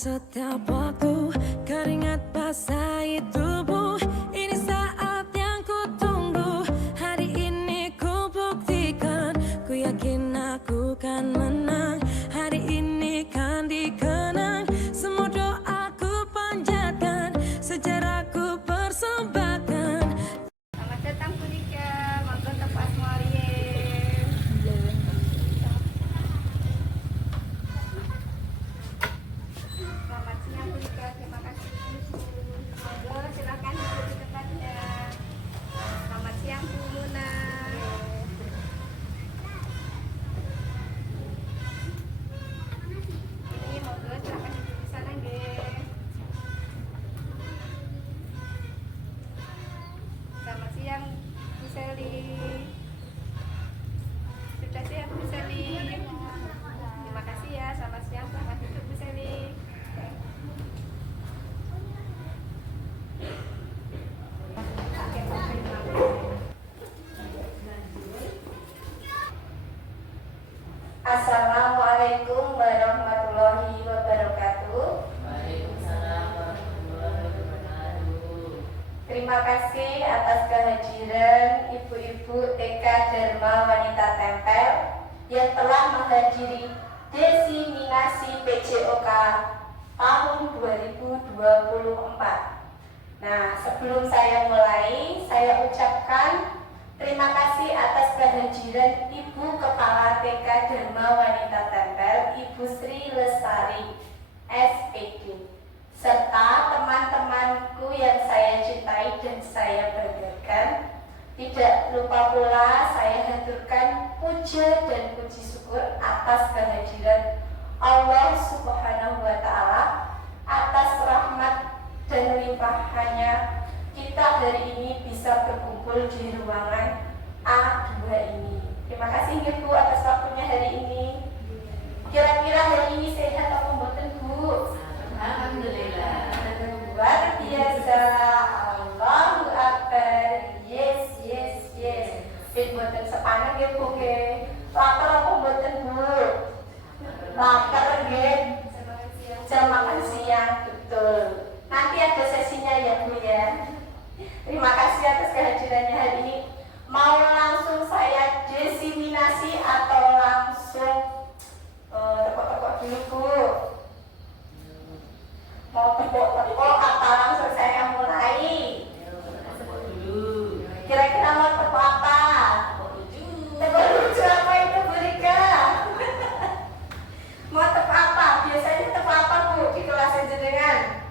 Setiap waktu keringat basahi tubuh. Ini saat yang ku tunggu. Hari ini ku buktikan. Ku yakin aku kan menang. Hari ini kan dikenang. Semua doaku panjatkan. Sejarahku persembahkan. Selamat datang Punika, monggo tepat Morien. Selamat siang Punika, terima kasih. Monggo silakan duduk di tempatnya. Selamat siang Bu Luna. Ini monggo silakan duduk di sana nggih. Selamat siang Bu Seli. Sudah siap Bu Seli. Terima kasih ya. Selamat siang. Selamat duduk Bu Seli. Assalamualaikum warahmatullahi wabarakatuh. Waalaikumsalam warahmatullahi wabarakatuh. Terima kasih atas kehadiran Ibu-Ibu TK Dharma Wanita Tempel yang telah menghadiri desiminasi PJOK tahun 2024. Nah, sebelum saya mulai, saya ucapkan terima kasih atas kehadiran Ibu Kepala TK Dharma Wanita Tempel, Ibu Sri Lestari, SPD, serta teman-temanku yang saya cintai dan saya banggakan. Tidak lupa pula saya haturkan puja dan puji syukur atas kehadiran Allah Subhanahu wa Ta'ala, atas rahmat dan limpahannya kita hari ini bisa berkumpul di ruangan A2 ini. Terima kasih Bu atas waktunya hari ini. Kira-kira hari ini sehat atau mboten Bu? Alhamdulillah. Luar biasa. Allahu Akbar. Yes, yes, yes. Fit mboten sepaneng nggih Bu nggih. Lapar apa mboten Bu? Lapar nggih. Jam makan siang, betul. Nanti ada sesinya ya Bu ya. Terima kasih atas kehadirannya hari ini. Mau langsung saya desiminasi atau langsung tepok-tepok dulu Bu? Mau tepok-tepok atau langsung saya mulai? Kira-kira mau tepok apa? Tepok lucu apa itu Bu Rika? Mau tepok apa? Biasanya tepok apa Bu di kelas jenengan?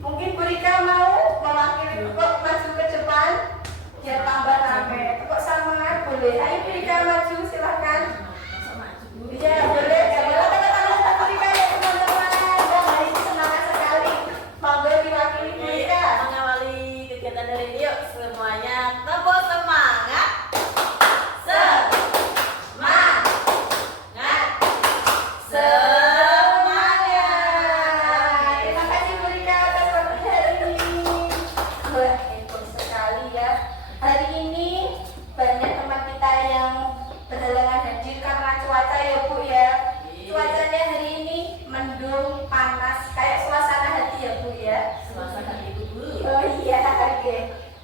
Mungkin Bu Rika mau mewakili tepok maju ke depan biar tambah rame. Tepok sama boleh. Ayo Bu Rika maju silahkan. Iya boleh. Boleh teman-teman Bu Rika ya teman-teman. Wah hari ini semangat sekali. Monggo diwakili Bu Rika. Mengawali kegiatan hari ini, yuk semuanya tepuk semangat. Terima kasih Bu Rika atas waktunya hari ini. Wah heboh sekali ya. Hari ini banyak teman kita yang berhalangan hadir karena cuaca ya Bu ya. Cuacanya hari ini mendung, panas, kayak suasana hati ya Bu ya. Suasana ibu Bu. Oh iya, oke.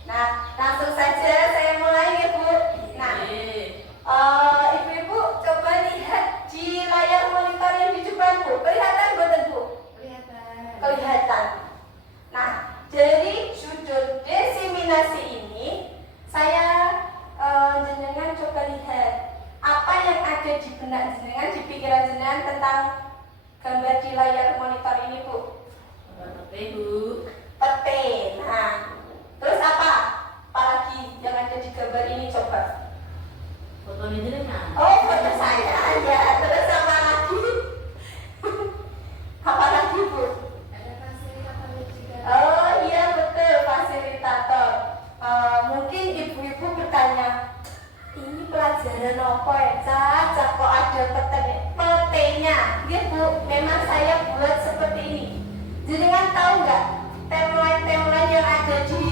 Nah, langsung saja saya mulai ya Bu. Nah, ibu-ibu coba lihat di layar monitor yang di depan Bu. Kelihatan mboten Bu? Kelihatan. Nah, dari judul desiminasi ini saya jenengan coba lihat apa yang ada di benak jenengan, di pikiran jenengan tentang gambar di layar monitor ini Bu. Bu. Pete. Nah, terus apa? Apalagi yang ada di gambar ini coba. Foto ini dengan. Oh, foto saya ya. Terus apa lagi? Apa lagi Bu? Ada fasilitator juga. Oh iya betul, fasilitator. Mungkin ibu-ibu bertanya, ini pelajaran apa ya? Caca kok ada petenya? Iya Bu, memang saya buat seperti ini. Jenengan tahu nggak timeline yang ada di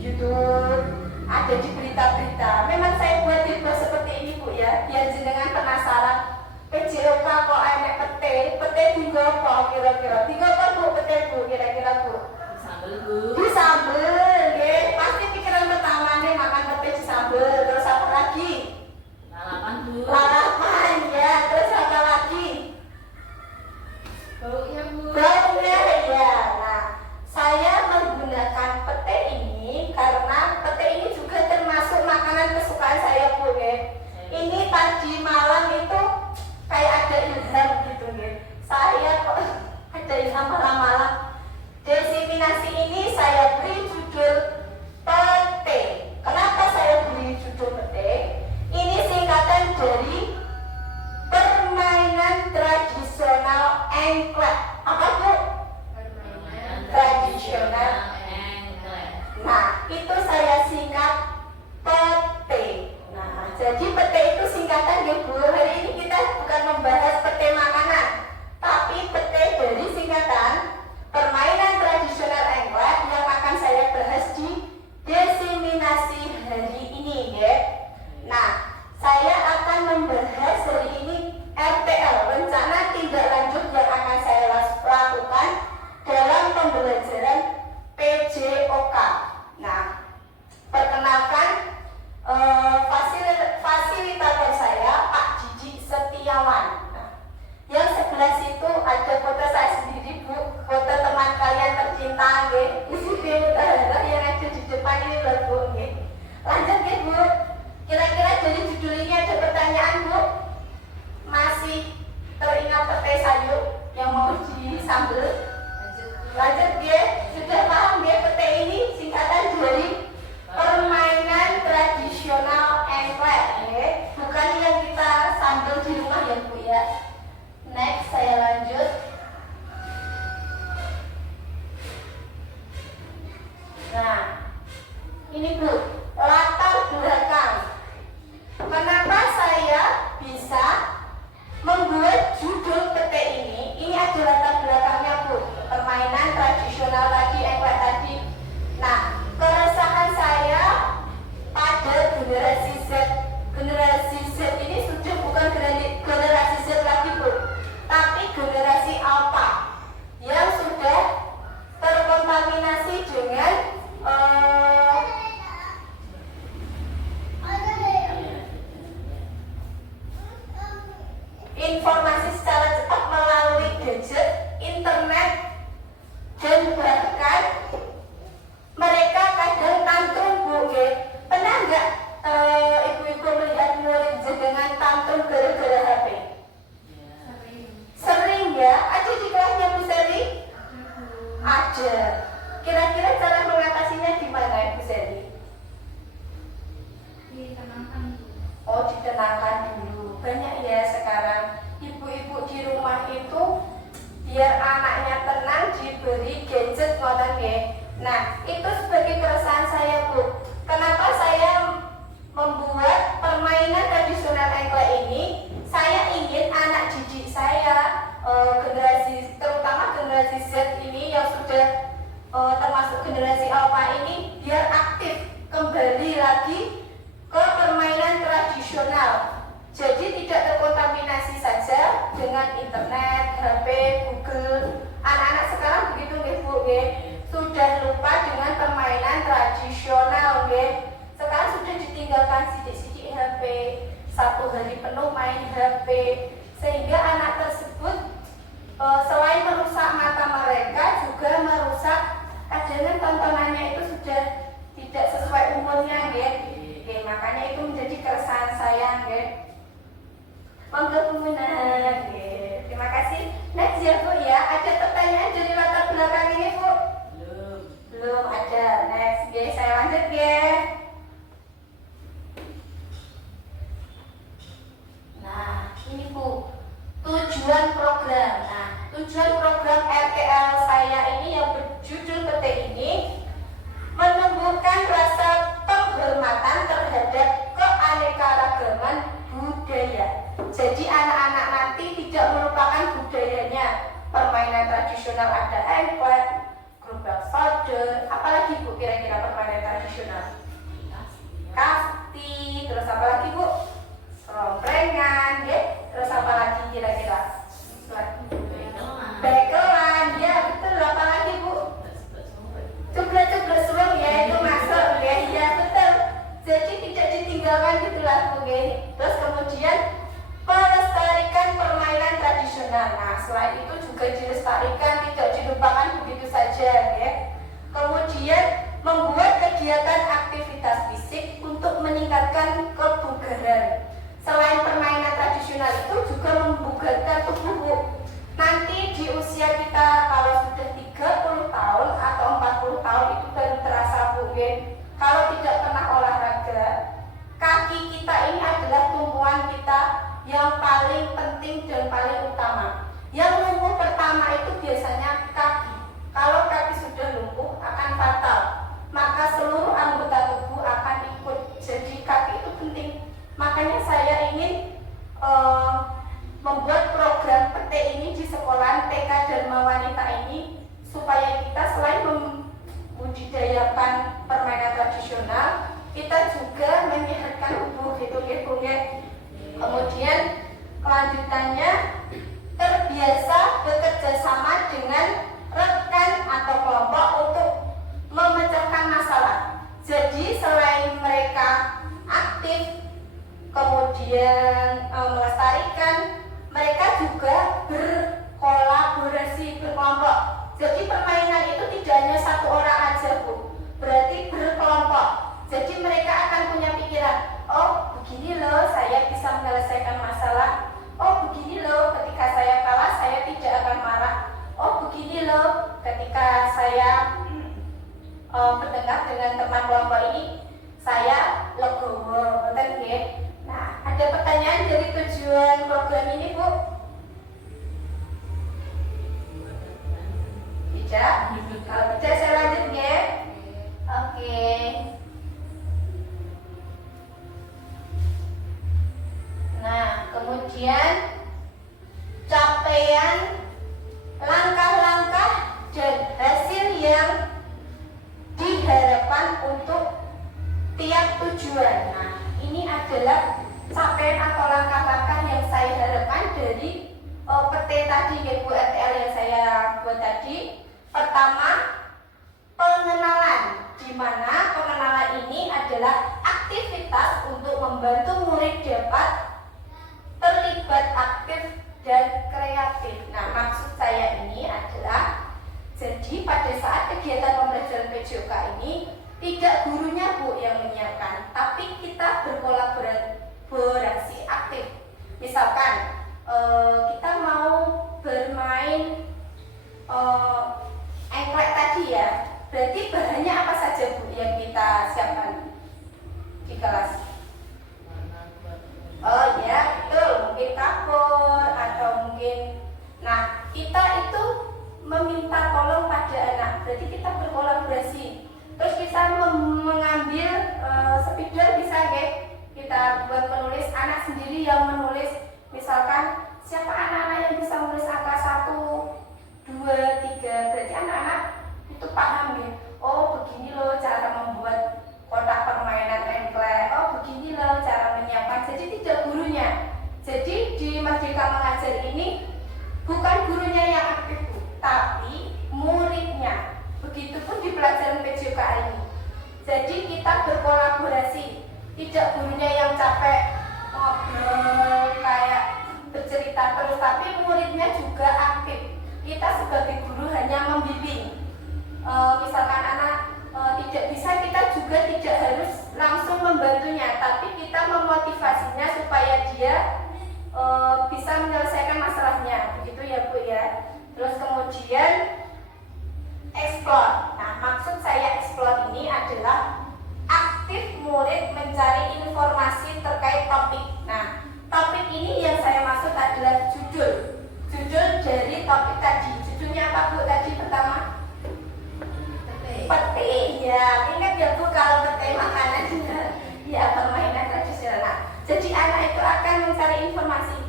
YouTube, ada di berita-berita? Memang saya buat seperti ini Bu ya, biar jenengan penasaran. PJOK kok enek pete pete tinggo apa kira-kira? Tinggo apa Bu pete Bu kira-kira Bu? Sambel Bu. Di sambel, nggih. Pasti pikiran pertamanya makan pete di sambel. Terus apa lagi? Lalapan Bu. Lalapan ya. Terus apa lagi? Baunya Bu. Baunya ya. Nah, saya menggunakan pete ini karena pete ini juga termasuk makanan kesukaan saya Bu ya. Ini tadi malam itu kayak ada ilham gitu ya. Saya kok ada ilham malam-malam. Desiminasi ini saya beri judul pete. Kenapa saya beri judul pete? Ini singkatan dari permainan tradisional engklek. Apa Bu? Tradisional. Nah, itu saya singkat pete. Nah, jadi pete itu singkatan ya Bu. Hari ini kita bukan membahas pete makanan, tapi pete dari singkatan permainan tradisional engklek yang akan saya bahas di desiminasi hari ini ya. Nah, saya akan membahas hari ini RTL, rencana tindak lanjut yang akan saya lakukan dalam pembelajaran PJOK. Nah, perkenalkan fasilitator saya Pak Didi Setiawan. Nah, yang sebelah situ ada foto saya sendiri Bu, foto teman kalian tercinta nggih. Di sini yang ada di depan ini loh Bu nggih. Lanjut nggih Bu. Kira-kira dari judul ini ada pertanyaan Bu? Masih teringat pete sayur yang mau disambel? Lanjut nggih. Sudah paham nggih pete ini singkatan dari permainan tradisional engklek nggih. Bukan yang kita sambel di rumah ya Bu ya. Next saya lanjut. Nah, ini Bu, latar belakang. Kenapa saya bisa membuat judul pete ini? Ini ada latar belakangnya Bu. Permainan tradisional tadi, engklek tadi. Nah, keresahan saya pada generasi Z. Generasi Z ini sudah bukan generasi Z lagi Bu, tapi generasi alpha yang sudah terkontaminasi dengan informasi secara cepat melalui gadget, internet, dan bahkan mereka kadang tantrum Bu nggih. Pernah nggak ibu-ibu melihat murid dengan tantrum gara-gara HP? Sering ya. Ada di kelasnya Bu Seli? Ada. Kira-kira cara mengatasinya gimana Ibu Seli? Ditenangkan Bu. Oh, ditenangkan dulu. Banyak ya sekarang ibu-ibu di rumah itu biar anaknya tenang diberi gadget ngoten nggih. Nah, itu sebagai keresahan saya Bu. Kenapa saya membuat permainan tradisional engklek ini? Saya ingin anak didik saya generasi, terutama generasi Z ini yang sudah termasuk generasi alpha ini, biar aktif kembali lagi ke permainan tradisional. Jadi tidak terkontaminasi saja dengan internet, HP, Google. Anak-anak sekarang begitu nggih Bu nggih. Sudah lupa dengan permainan tradisional nggih. Sekarang sudah ditinggalkan sidik-sidik HP. Satu hari penuh main HP. Sehingga anak tersebut selain merusak mata mereka juga merusak kadang tontonannya itu sudah tidak sesuai umurnya nggih. Oke, makanya itu menjadi keresahan saya nggih. Monggo pemenang. Terima kasih. Next ya Bu ya. Ada pertanyaan dari latar belakang ini Bu? Belum ada. Next ya, saya lanjut ya. Nah, ini Bu. Tujuan program. Nah, tujuan program RTL saya ini yang berjudul pete ini menumbuhkan rasa penghormatan terhadap keanekaragaman budaya. Jadi anak-anak nanti tidak melupakan budayanya. Permainan tradisional ada engklek, gerobak sodor, apalagi Bu kira-kira permainan tradisional kegiatan aktivitas fisik untuk meningkatkan kebugaran. Selain permainan tradisional itu juga membugarkan tubuh, Bu. Nanti di usia kita kalau sudah 30 tahun atau 40 tahun itu baru terasa, Bu. Kalau tidak pernah olahraga, kaki kita ini adalah tumpuan kita yang paling penting dan paling utama. Yang lumpuh pertama itu biasanya kaki. Kalau kaki sudah lumpuh akan fatal, maka seluruh anggota tubuh akan ikut. Jadi kaki itu penting. Makanya saya ingin membuat program PT ini di sekolah TK Dharma Wanita ini supaya kita selain membudidayakan permainan tradisional, kita juga menyehatkan tubuh gitu. Kemudian kelanjutannya terbiasa bekerja sama dengan rekan atau kelompok untuk memecahkan masalah. Jadi selain mereka aktif kemudian melestarikan, mereka juga berkolaborasi, berkelompok. Jadi permainan itu tidak hanya satu orang aja, Bu, berarti berkelompok. Jadi mereka akan punya pikiran, oh begini loh saya bisa menyelesaikan masalah, oh begini loh ketika saya kalah saya tidak akan marah, oh begini loh ketika saya bertengkar dengan teman kelompok ini saya legowo. Nah, ada pertanyaan dari tujuan program ini, Bu? Tidak? Kalau tidak saya lanjut ya. Oke. Nah, kemudian capaian, langkah-langkah dan hasil yang diharapkan untuk tiap tujuan. Nah, ini adalah capaian atau langkah-langkah yang saya harapkan dari PT tadi, Bu, RTL yang saya buat tadi. Pertama, pengenalan, di mana pengenalan ini adalah aktivitas untuk membantu murid dapat terlibat aktif dan kreatif. Nah, maksud saya ini adalah jadi pada saat kegiatan pembelajaran PJOK ini tidak gurunya, Bu, yang menyiapkan, tapi kita berkolaborasi aktif. Misalkan kita mau bermain engklek tadi ya, berarti bahannya apa saja, Bu, yang kita siapkan di kelas? Oh ya, betul, mungkin kapur atau mungkin, nah kita itu meminta tolong pada anak, berarti kita berkolaborasi. Terus kita mengambil spidol bisa ya, kita buat menulis, anak sendiri yang menulis. Misalkan siapa anak-anak yang bisa menulis angka 1, 2, 3, berarti anak-anak itu paham ya. Oh begini loh cara membuat kotak permainan engklek, oh begini loh cara menyiapkan. Jadi tidak gurunya. Jadi di Merdeka Mengajar ini bukan gurunya yang aktif, Bu, tapi muridnya. Begitupun di pelajaran PJOK ini. Jadi kita berkolaborasi, tidak gurunya yang capek ngobrol kayak bercerita terus, tapi muridnya juga aktif. Kita sebagai guru hanya membimbing. Misalkan anak tidak bisa, kita juga tidak harus langsung membantunya, tapi kita memotivasinya supaya dia bisa menyelesaikan masalahnya. Begitu ya, Bu ya. Terus kemudian explore. Nah, maksud saya explore ini adalah aktif murid mencari informasi terkait topik. Nah, topik ini yang saya maksud adalah judul dari topik tadi. Judulnya apa, Bu, tadi pertama? Pete. Ya, ingat ya, Bu, kalau pete makanan ya permainan tradisional. Nah, jadi anak itu akan mencari informasi.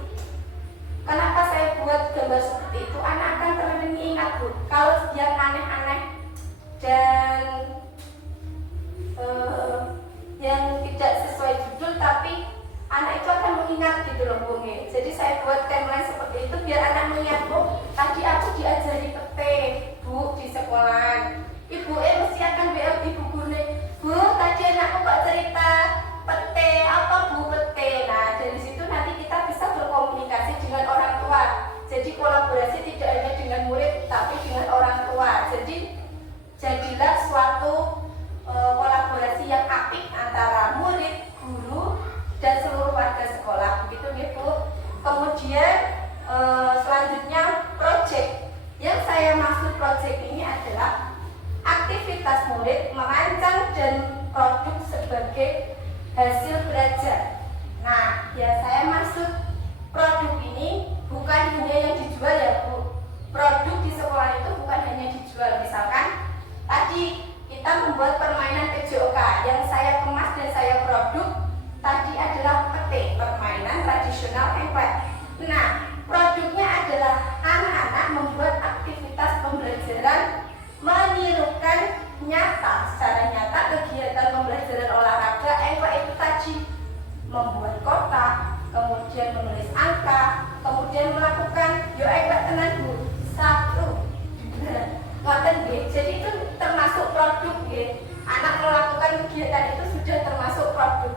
Kenapa saya buat gambar seperti itu? Anak akan teringat, Bu. Kalau yang aneh-aneh dan yang tidak sesuai judul, tapi anak itu akan mengingat gitu loh, Bu. Jadi saya buat timeline seperti itu biar anak mengingat, Bu, tadi aku diajari pete, Bu, di sekolah. Ibu mesti akan WA ibu guru, Bu, tadi anakku kok cerita pete, apa Bu pete. Nah, dari situ nanti kita bisa berkomunikasi dengan orang tua. Jadi kolaborasi tidak hanya dengan murid, tapi dengan orang tua. Jadi jadilah suatu kolaborasi sebagai hasil belajar. Nah, yang saya maksud produk ini bukan hanya yang dijual ya Bu. Produk di sekolah itu bukan hanya dijual. Misalkan tadi kita membuat permainan PJOK yang saya kemas dan saya produk tadi adalah petik, permainan tradisional engklek. Nah, produknya adalah anak-anak membuat aktivitas pembelajaran menirukan nyata, secara nyata kegiatan pembelajaran olahraga engklek itu tadi membuat kotak, kemudian menulis angka, kemudian melakukan yo engklek tenan Bu, 1 ngoten nggih. Jadi itu termasuk produk nggih. Anak melakukan kegiatan itu sudah termasuk produk.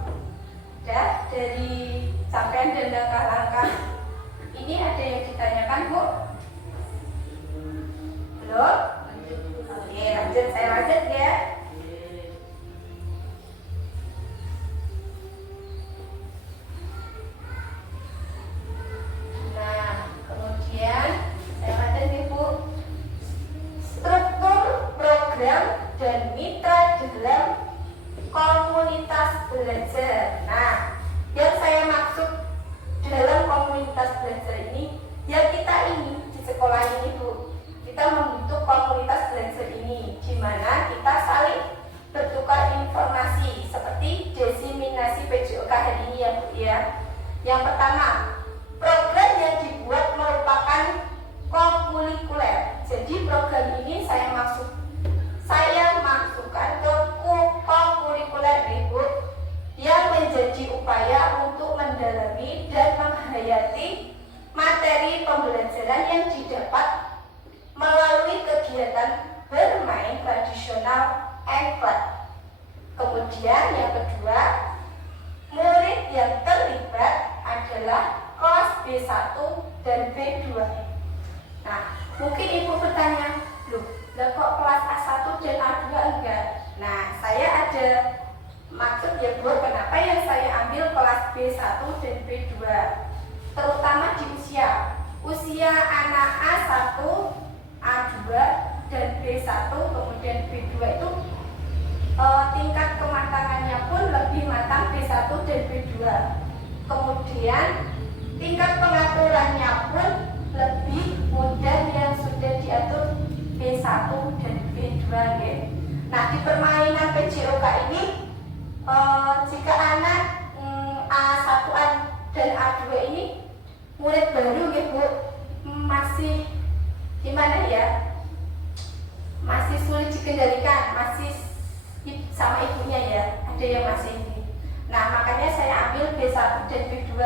Ya, dari capaian dan langkah-langkah ini ada yang ditanyakan Bu? Belum? Oke, lanjut, saya lanjut ya. Nah, kemudian saya lanjut nih Bu. Struktur program dan mitra dalam komunitas belajar. Nah, yang saya maksud dalam komunitas belajar ini, ya kita ini di sekolah ini Bu, kita membentuk komunitas belajar ini, di mana kita saling bertukar informasi seperti diseminasi PJOK hari ini ya Bu ya. Yang pertama, program yang dibuat merupakan kokurikuler. Jadi program ini saya masukkan ke kokurikuler Bu, yang menjadi upaya untuk mendalami dan menghayati materi pembelajaran yang didapat melalui kegiatan bermain tradisional engklek. Kemudian yang kedua, murid yang terlibat adalah kelas B1 dan B2. Nah, mungkin Ibu bertanya, loh, kok kelas A1 dan A2 enggak? Nah, saya ada maksud ya Bu, kenapa yang saya ambil kelas B1 dan B2, terutama di usia anak A1, A2 dan B1 kemudian B2 itu tingkat kematangannya pun lebih matang B1 dan B2. Kemudian tingkat pengaturannya pun lebih mudah yang sudah diatur B1 dan B2 ya. Nah, di permainan PJOK ini jika anak A1 dan A2 ini murid baru ya Bu, masih gimana ya, masih sulit dikendalikan, masih sama ibunya ya, ada yang masih ini. Nah, makanya saya ambil B1 dan B2,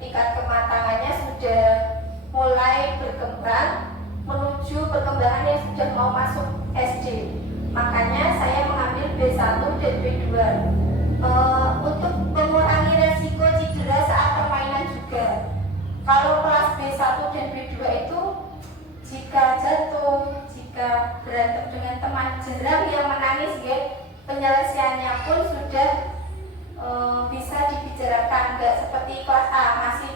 tingkat kematangannya sudah mulai berkembang menuju perkembangan yang sudah mau masuk SD. Makanya saya mengambil B1 dan B2 untuk mengurangi resiko cedera saat permainan juga. Kalau kelas B1 dan B2 itu jika jatuh, jika berantem dengan teman, jarang yang menangis ya. Penyelesaiannya pun sudah bisa dibicarakan, nggak seperti kelas A masih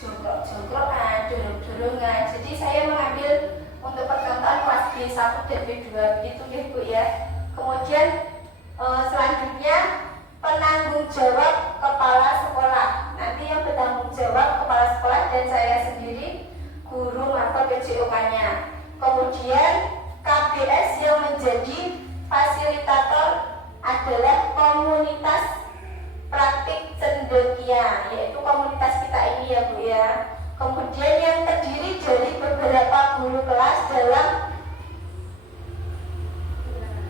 jongkrok-jongkrokan, dorong-dorongan. Jadi saya mengambil untuk percontohan kelas B1 dan B2 begitu ya Bu ya. Kemudian selanjutnya penanggung jawab kepala sekolah. Nanti yang bertanggung jawab kepala sekolah dan saya sendiri guru atau PJOK-nya. Kemudian KBS yang menjadi fasilitator adalah komunitas praktik cendekia, yaitu komunitas kita ini ya Bu ya. Kemudian yang terdiri dari beberapa guru kelas dalam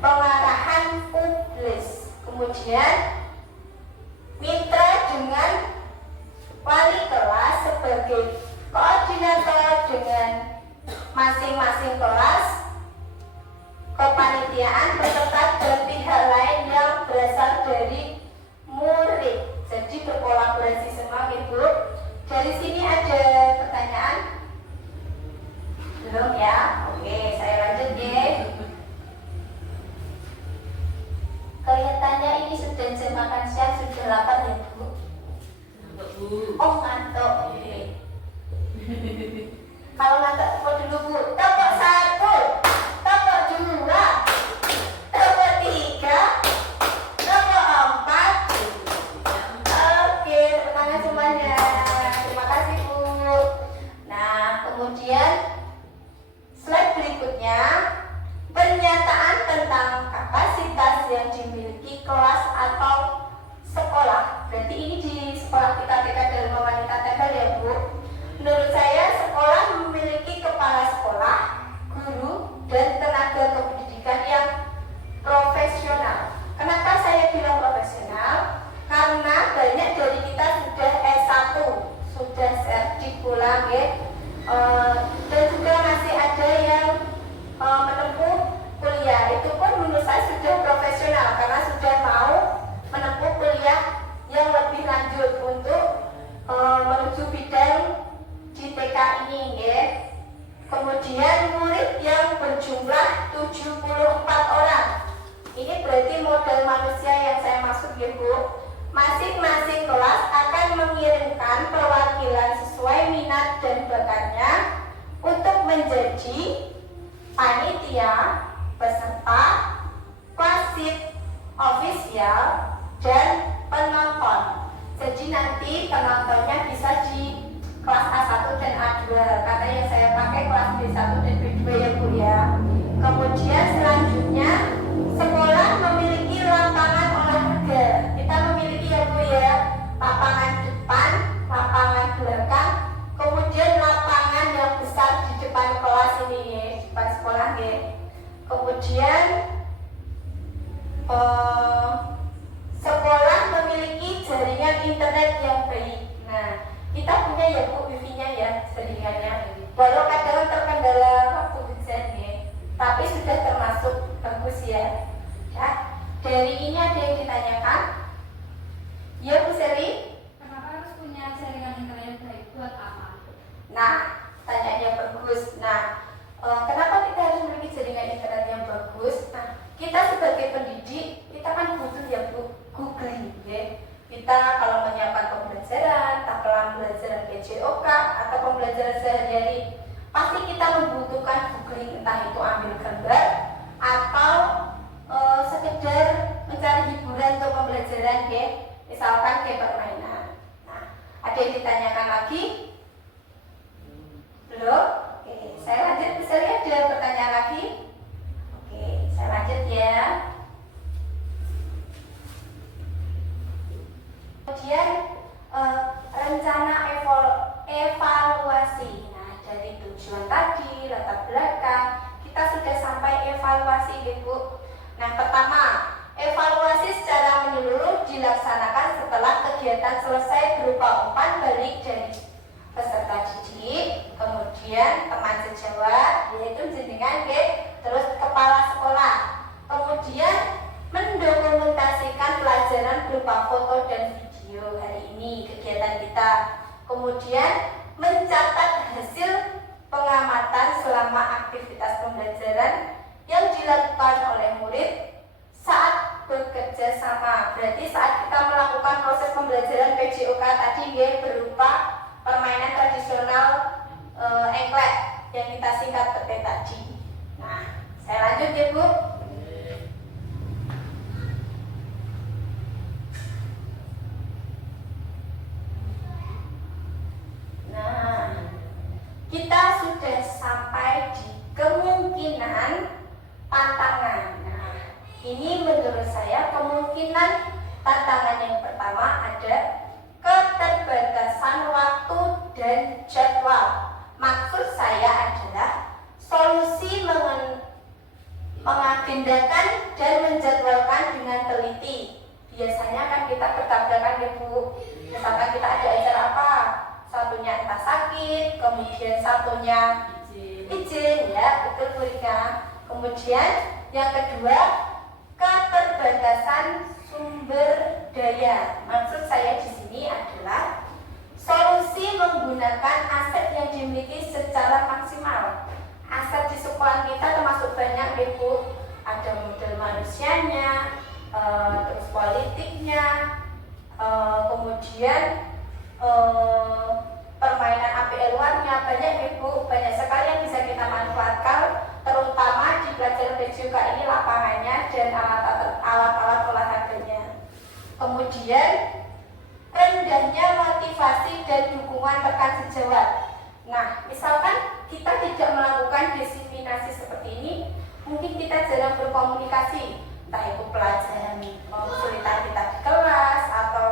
pengarahan publis. Kemudian mitra dengan wali kelas sebagai koordinator dengan masing-masing kelas, kepanitiaan, peserta dan pihak lain yang berasal dari murid. Jadi berkolaborasi semua Ibu. Dari sini ada pertanyaan? Belum ya? Oke, saya lanjut ya. Kelihatannya ini sudah jam makan siang, sudah lapar ya Bu? Oh ngantuk. Kalau ngantuk tepuk dulu Bu. Tepuk 1, tepuk 2, tepuk 3, tepuk 4, memiliki kelas atau sekolah. Berarti ini di sekolah kita TK Dharma Wanita Tempel ya Bu. Menurut saya sekolah memiliki kepala sekolah, guru, dan tenaga kependidikan yang profesional. Kenapa saya bilang profesional? Karena banyak dari kita sudah S1, sudah sertif pula ya. Dan juga masih ada yang menempuh kuliah. Itu pun menurut saya sudah profesional karena sudah mau menempuh kuliah yang lebih lanjut untuk menuju bidang di TK ini ya. Kemudian murid yang berjumlah 74 orang. Ini berarti model manusia yang saya maksud ya Bu. Masing-masing kelas akan mengirimkan perwakilan sesuai minat dan bakatnya untuk menjadi panitia, peserta, wasit, ofisial, dan penonton. Jadi nanti penontonnya bisa di kelas A1 dan A2. Kata yang saya pakai kelas B1 dan B2 ya Bu ya. Kemudian selanjutnya sekolah memiliki lapangan olahraga. Kita memiliki ya Bu ya, lapangan depan, lapangan belakang, kemudian lapangan yang besar di depan kelas ini ya, depan sekolah ya. Kemudian sekolah memiliki jaringan internet yang baik. Nah, kita punya ya Bu wifi-nya ya, jaringannya. Walau kadang terkendala waktu hujan ya, tapi sudah termasuk bagus ya. Ya, dari ini ada yang ditanyakan? Ya Bu Seri? Kenapa harus punya jaringan internet baik? Buat apa? Nah, tanyanya bagus. Nah, kenapa kita harus memiliki jaringan internet yang bagus? Nah, kita sebagai pendidik, kita kan butuh ya Bu, googling ya. Kita kalau menyiapkan pembelajaran, takelan pembelajaran PJOK atau pembelajaran sehari-hari, pasti kita membutuhkan googling, entah itu ambil gambar atau sekedar mencari hiburan untuk pembelajaran ya, misalkan kayak permainan. Nah, ada yang ditanyakan lagi? Belum? Oke, saya lanjut. Misalnya ada pertanyaan lagi? Oke, saya lanjut ya. Kemudian rencana evaluasi. Nah, dari tujuan tadi, latar belakang, kita sudah sampai evaluasi ya Bu. Nah, pertama, evaluasi secara menyeluruh dilaksanakan setelah kegiatan selesai berupa umpan balik dari peserta didik, kemudian teman sejawat, yaitu jenengan terus kepala sekolah. Kemudian mendokumentasikan pelajaran berupa foto dan video hari ini kegiatan kita. Kemudian mencatat hasil pengamatan selama aktivitas pembelajaran yang dilakukan oleh murid saat bekerja sama. Berarti saat kita melakukan proses pembelajaran PJOK tadi berupa permainan tradisional engklek yang kita singkat PT tadi. Nah, saya lanjut ya Bu. Nah, kita sudah sampai di kemungkinan tantangan. Nah, ini menurut saya kemungkinan tantangan yang pertama ada keterbatasan waktu dan jadwal. Maksud saya adalah solusi mengagendakan dan menjadwalkan dengan teliti. Biasanya kan kita bertabrakan ya Bu. Misalkan kita ada acara apa, satunya entah sakit, kemudian satunya izin ya, betul Bu Rika. Kemudian yang kedua, keterbatasan sumber daya. Maksud saya di sini adalah solusi menggunakan aset yang dimiliki secara maksimal. Aset di sekolah kita termasuk banyak ya Bu. Ada model manusianya, terus politiknya, kemudian permainan APL luarnya, banyak ya Bu. Banyak sekali yang bisa kita manfaatkan, terutama di pelajaran PJOK ini lapangannya dan alat-alat olahraganya. Kemudian rendahnya motivasi dan dukungan rekan sejawat. Nah, misalkan kita tidak melakukan diseminasi seperti ini, mungkin kita jarang berkomunikasi. entah itu pelajaran kesulitan kita di kelas atau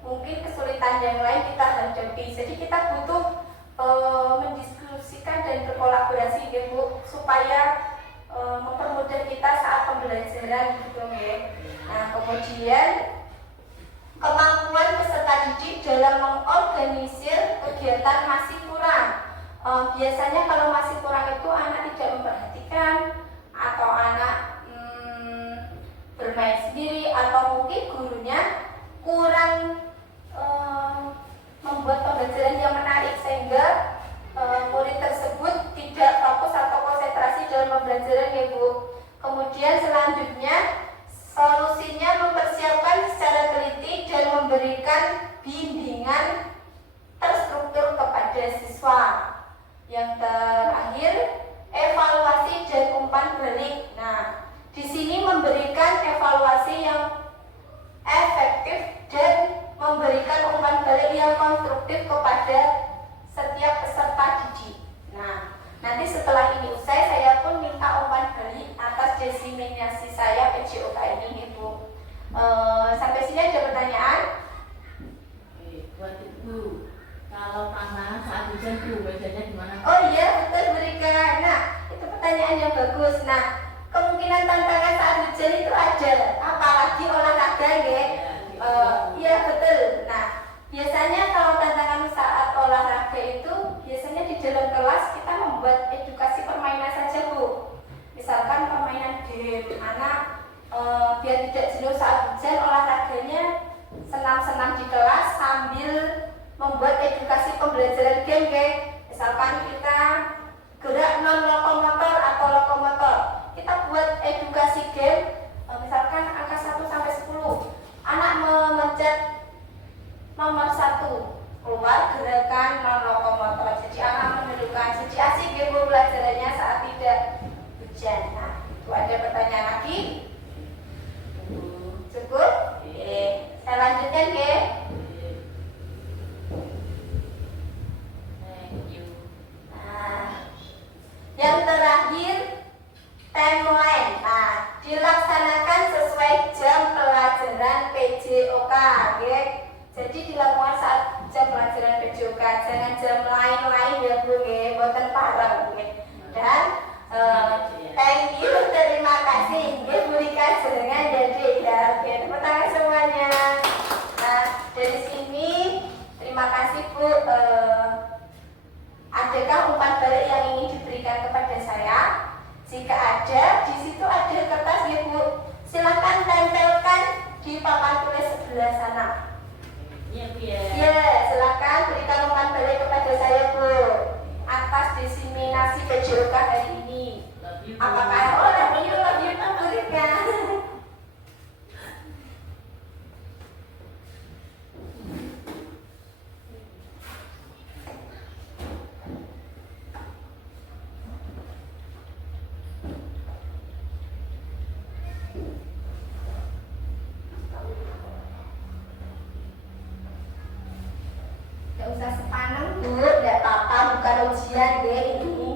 mungkin kesulitan yang lain kita hadapi. Jadi kita butuh mendiskusikan dan berkolaborasi ya Bu, supaya mempermudah kita saat pembelajaran gitu ya. Nah, kemudian kemampuan peserta didik dalam mengorganisir kegiatan masih kurang. Biasanya kalau masih kurang itu anak tidak memperhatikan atau anak bermain sendiri atau mungkin gurunya kurang membuat pembelajaran yang menarik sehingga murid tersebut tidak fokus atau konsentrasi dalam pembelajaran ya Bu. Kemudian selanjutnya solusinya mempersiapkan secara teliti dan memberikan bimbingan terstruktur kepada siswa. Yang terakhir, evaluasi dan umpan balik. Nah, di sini memberikan evaluasi yang efektif dan memberikan umpan balik yang konstruktif kepada setiap peserta didik. Nah, nanti setelah ini usai, saya pun minta umpan balik atas diseminasi saya PJOK ini, Ibu. Sampai sini ada pertanyaan? Buat Ibu, kalau tanah saat hujan Bu, bedanya gimana? Oh iya, betul berikan. Nah, itu pertanyaan yang bagus. Nah, kemungkinan tantangan saat hujan itu ada, apalagi olahraga ya. Iya betul. Nah, biasanya kalau tantangan saat olahraga itu biasanya di dalam kelas kita membuat edukasi permainan saja Bu. Misalkan permainan game, anak biar tidak jenuh saat hujan, olahraganya senam-senam di kelas sambil membuat edukasi pembelajaran game guys. Misalkan kita gerak non lokomotor atau lokomotor, kita buat edukasi game. Misalkan angka 1 sampai 10, anak memencet nomor 1, keluar gerakan non lokomotor. Jadi anak menentukan. Jadi asik ya Bu pelajarannya saat tidak hujan. Nah, itu ada pertanyaan lagi? Cukup? Saya lanjutkan ya. Yang terakhir, timeline. Nah, dilaksanakan sesuai jam pelajaran PJOK, ya. Jadi dilakukan saat jam pelajaran PJOK, jangan jam lain-lain ya Bu, ya. Boten pareng, ya. Dan thank you, terima kasih, ya Bu Rika jenengan jadi ya. Oke, tepuk tangan semuanya. Nah, dari sini terima kasih Bu. Adakah umpan balik yang ingin diberikan kepada saya? Jika ada, di situ ada kertas ya Bu. Silakan tempelkan di papan tulis sebelah sana. Iya Bu ya. Ya, silakan berikan umpan balik kepada saya Bu atas diseminasi PJOK hari ini. Apakah love you Bu Rika? Gak usah sepaneng Bu, gak apa-apa, bukan ujian deh ini.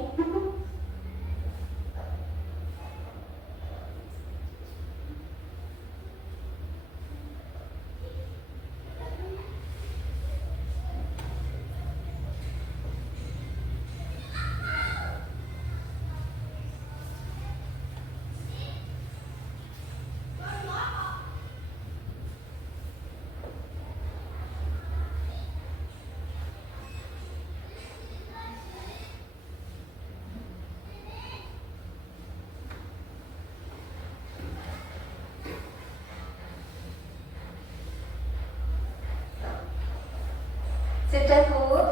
Sudah Bu,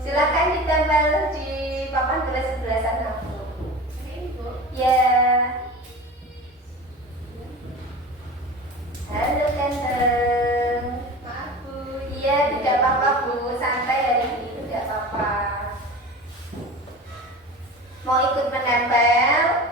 silakan ditempel di papan tulis sebelah sana Bu. Ini Bu. Ya. Halo ganteng. Maaf Bu. Iya tidak apa-apa Bu, santai hari ini tidak apa-apa. Mau ikut menempel?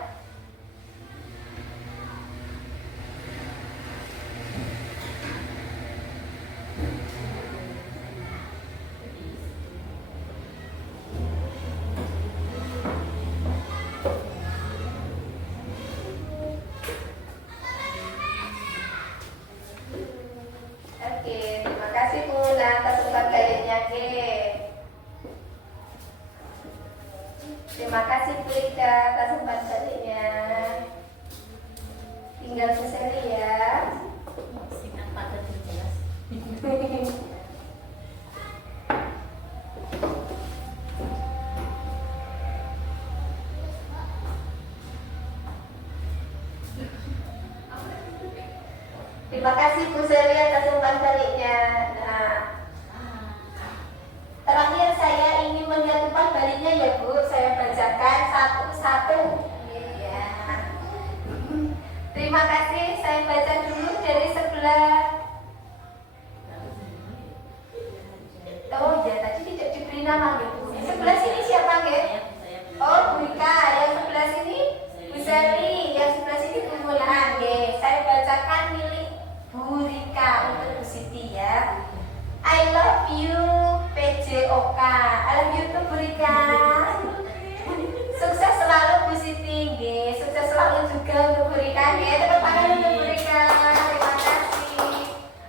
nggih. Terima kasih Bu Rika atas umpan baliknya. Tinggal seseri ya. Singkat padat dan jelas. Terima kasih Bu Seri atas umpan baliknya. Nah, terakhir saya ingin melihat umpan baliknya ya Bu. Saya bacakan satu-satu. Ya. Terima kasih. Saya baca dulu dari sebelah. Oh ya, tadi tidak diberi nama ya Bu. Sebelah sini siapa nggih? Oh Bu Rika. Yang sebelah sini Bu Seri. Yang sebelah sini Bu Mulan nggih. Saya bacakan milik Bu Rika untuk Bu Siti ya. I love you PJOK. I love you tuh Bu Rika. Sukses selalu Bu Siti nggih. Sukses selalu juga untuk Bu Rika nggih. Tepuk tangan untuk Bu Rika. Terima kasih.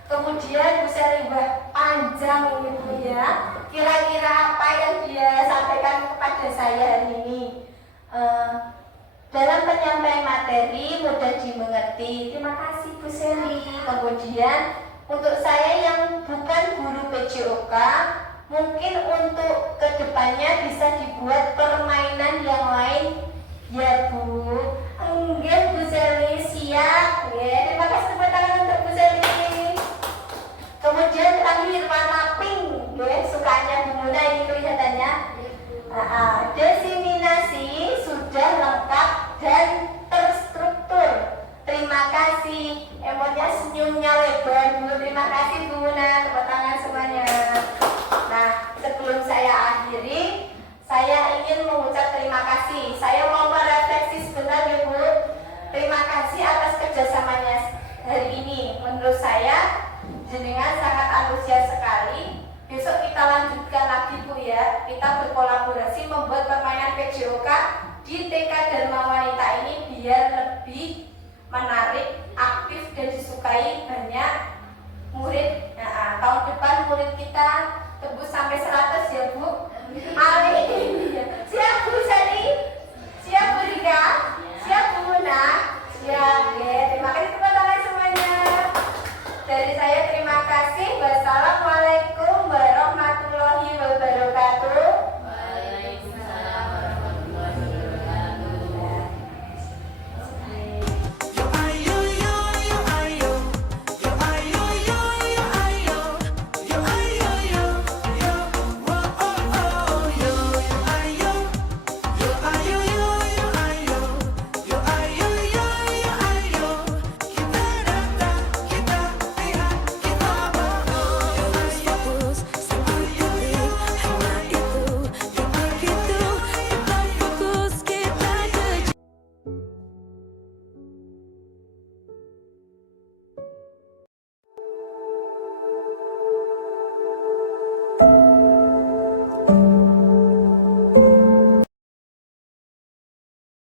Kemudian Bu Seri, wah panjang ini Bu ya. Kira-kira apa yang dia sampaikan kepada saya hari ini? Dalam penyampaian materi mudah dimengerti. Terima kasih Bu Seri. Kemudian untuk saya yang bukan guru PJOK, mungkin untuk kedepannya bisa dibuat permainan yang lain ya Bu. Enggak Bu Seri, siap ya. Terima kasih tepuk tangan untuk Bu Seri. Kemudian terakhir warna pink ya, sukanya Bu Muna ini kelihatannya. Desiminasi sudah lengkap dan terstruktur. Terima kasih. Emotnya senyumnya lebar Bu. Terima kasih Bu Muna. Tepuk tangan semuanya. Nah, sebelum saya akhiri, saya ingin mengucap terima kasih. Saya mau merefleksi sebentar ya Bu. Terima kasih atas kerjasamanya hari ini. Menurut saya jenengan sangat antusias sekali. Besok kita lanjutkan lagi Bu ya. Kita berkolaborasi membuat permainan PJOK di TK Dharma Wanita ini biar lebih menarik, aktif dan disukai banyak murid. Nah, tahun depan murid kita tembus sampai 100 ya Bu. Amin. Siap Bu Sari? Siap Bu Rika? Siap Bu Muna? Siap ya. Terima kasih tepuk tangan semuanya. Dari saya terima kasih. Wassalamualaikum.